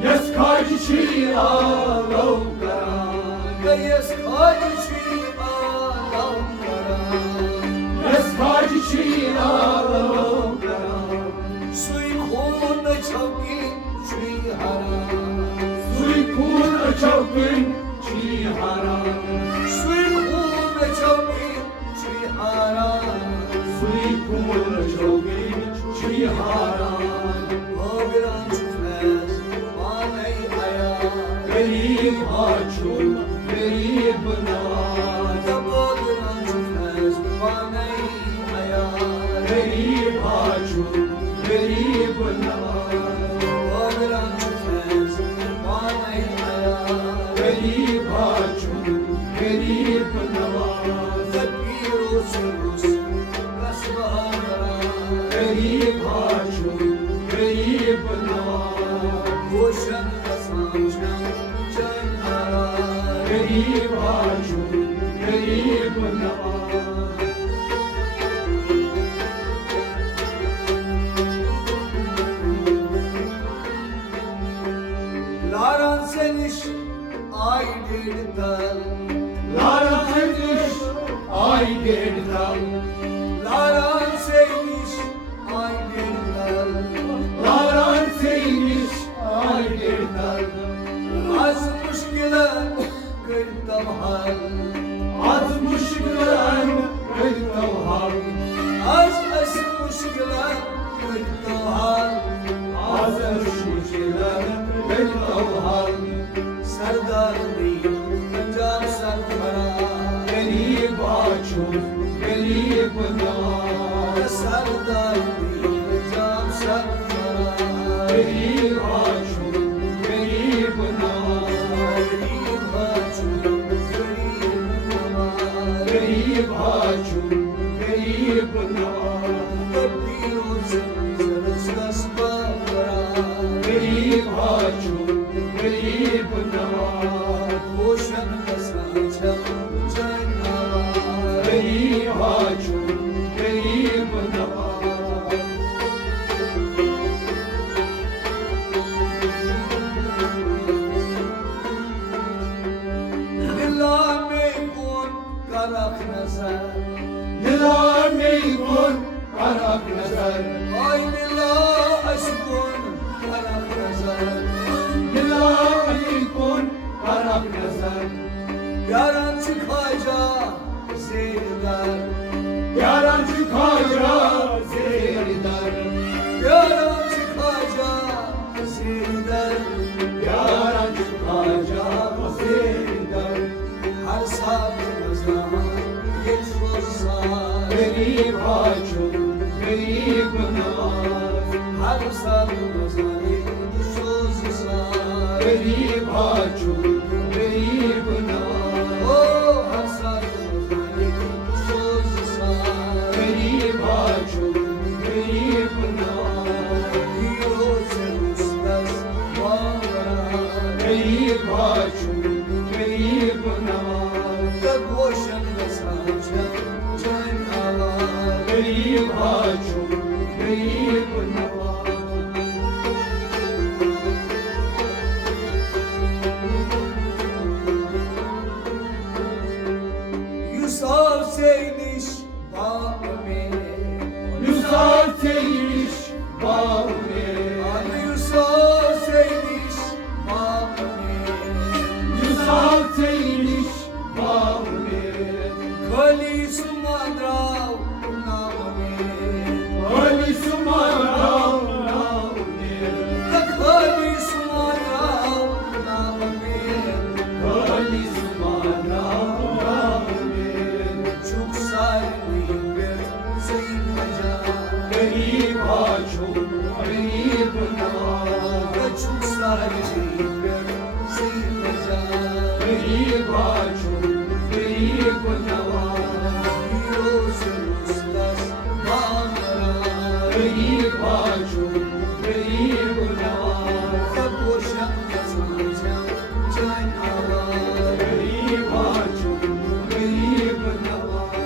Yes, Kajichi Alokara. Yes, Kajichi Alokara. Yes, Kajichi Alokara. Sui Khun Chauki Shri Hara. Sui Khun Chauki Shri Hara. Sui Khun Chauki Shri Hara. Sui Khun Chauki Shri Hara. Bhagavan Chuflas Manai Aya. Garib Achun, Garib Nawaz. Bhagavan Chuflas Manai Aya. Garib Achun, Garib Nawaz. Bhagavan Chuflas Manai Aya. Garib Achun, Garib Nawaz. Zakiro Surus Rasbahara. Garib Achun, Garib Nawaz. Bhushan Kasamjam Janhara. Garib Achun, Garib Nawaz. Laran Senish I did tell. Lara Hedish, I did them. Laran Senish I did tell. Lara Hedish, I did them. Az mushkilan kırdım hal. Az müşkilen kırdım hal. Az mushkilan kırdım hal. Az müşkilen kırdım hal. Sardar değil Punjab Sardara. Garib Achun, Garib Nawaz. Sardar değil Punjab Sardara. Garib Achun, Garib Nawaz. Garib Achun, garib nawaz. Garib Achun, Garib Nawaz. Kabiro Sarasdas Babara. Garib Achun, Garib Nawaz. Bhushan Kasamjam Janhara. Garib Achun, Garib Nawaz. Dila mein kun karak nazar. Dilar meykun karak nazar. Ay dila aşkun karak nazar. Dilar meykun karak nazar. Yaran çıkaca zeydan. Yaran çıkayra zeridar. Yaran çıkaca zeydan. Yaran çıkayra zeridar. Her sabırımızda geç olsa. Garib Achun, Garib Nawaz. Her sabırımızda geç olsa. Garib Achun, Garib Nawaz. Oh, her sabırımızda geç olsa. Garib Achun, Garib Nawaz. Heroes and stars, Garib Achun, Garib Nawaz. the ocean was Janhara. Garib Achun, Garib Nawaz. Yusuf Seyniş Bağme. Yusuf Seyniş Bağme. Ali Yusuf Seyniş Bağme. Yusuf Seyniş Bağme. Kali Sumadrav Name. Ali Sumarav Navne. Kali Sumadrav Name. Ali Sumarav Navne. Çok saygı bir zeynaca. Garib Achun, Garib Nawaz. Çok saygı bir zeynaca. Garib Achun, Garib Nawaz. Heroes and stars, Garib Achun, Garib Nawaz. the ocean was Janhara. Garib Achun, Garib Nawaz.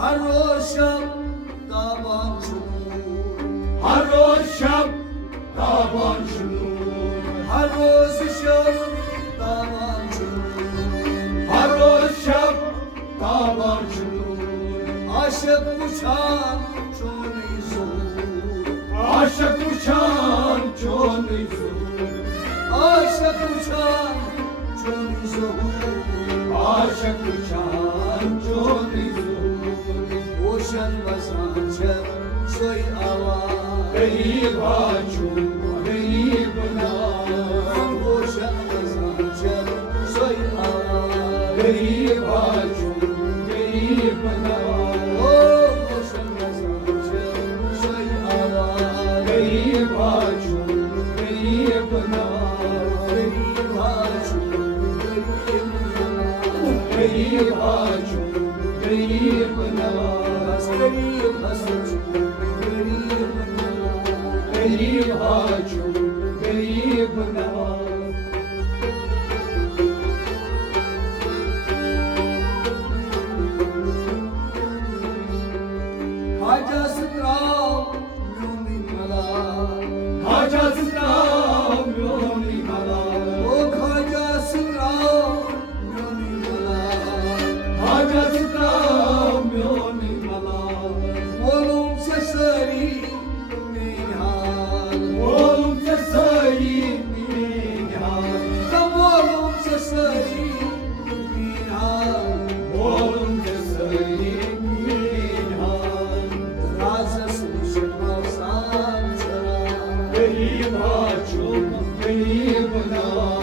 Her akşam tabancının Her akşam tabancının Her akşam tabancının Her akşam tabancının Aşık uçan çok zor Aşık uçan çok zor Aşık uçan çok zor Aşık uçan çok zor Boşanmaz ancak soy ava Gayib açum, gayib nam Boşanmaz ancak soy ava Gayib açum, gayib nam Boşanmaz ancak soy ava Gayib açum, gayib nam Gayib açım, Gayib açum, gayib nam gayib hasacım, Gayib açum, gayib nam Hacası trav, mümin mala Hacası nam yoni mala O hacası trav, mümin mala Hacası nam yoni mala Oğlum sesleri minhal Oğlum sesayim minhal Tam oğlum sesleri minhal Oğlum sesayim minhal Razısını çıkmazsan çıra Gayib açum, gayib nam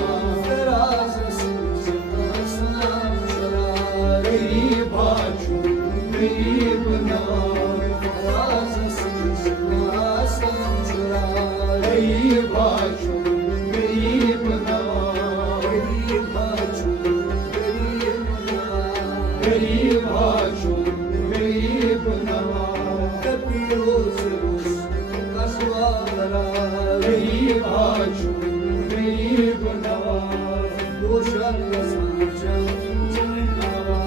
Razısını çıkmazsan çıra Gayib açum, gayib nam Razısını çıkmazsan çıra Gayib açum, gayib nam Gayib açım, gayib Gayib açum, gayib nam Kabir olsunuz kasvalara Gayib açum, gayib nam Boşanmasın canlara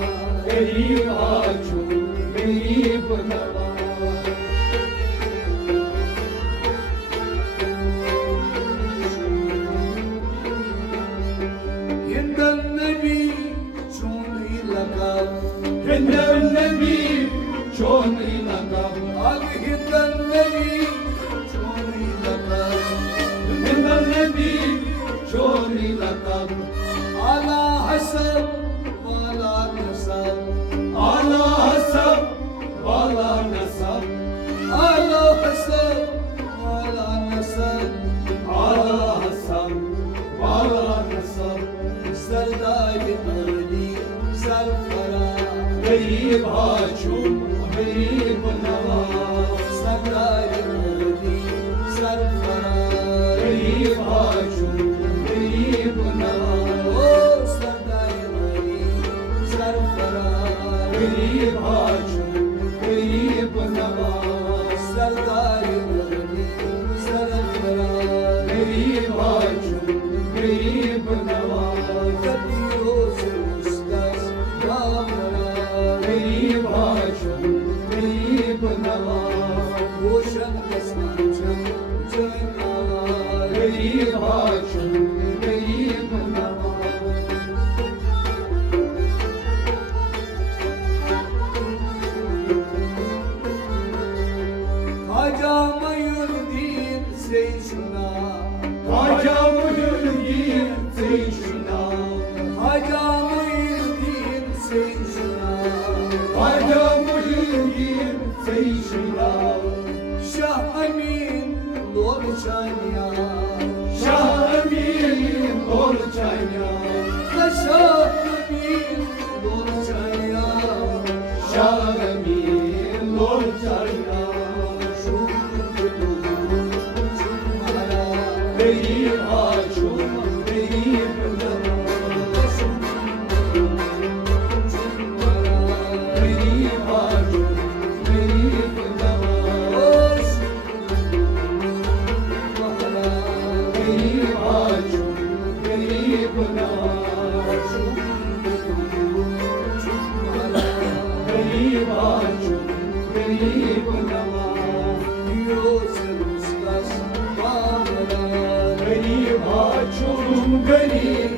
Gayib açum, gayib nam Yeniden nebi çun ilakab Hendem nebi çon ilakab Abi yeniden nebi çun ilakab Hendem nebi çon ilakab Ala hasab wala nasab Ala hasab vala nasab Ala hasab wala nasab Ala hasab vala nasab Serdar-ı Ali Serfara Gayib açum, gayib nam Serdar-ı Ali Serfara Gayib açum, gayib nam O Serdar-ı Ali Serfara Gayib açum, gayib nam Serdar-ı Ali Serfara Gayib açum, gayib nam Kabir olsun ustaz Yağmura Gayib açum, gayib nam Boşanmasın canlara Gayib açum, gayib nam Hacamayır din seyşuna Hacamın gir seyşuna Hacamayır din seyşuna Hacamın gir seyşuna Şah Amin Dorçanya Şah Emin Orçanya Şah Amin Dorçanya Şah Emin Orçanya Gayib açum, gayib nam Gayib açum, gayib nam Gayib açum, gayib nam Gayib गरीब açum, गरीब Nawaz. Yusuf ustas bağlar गरीब açum, गरीब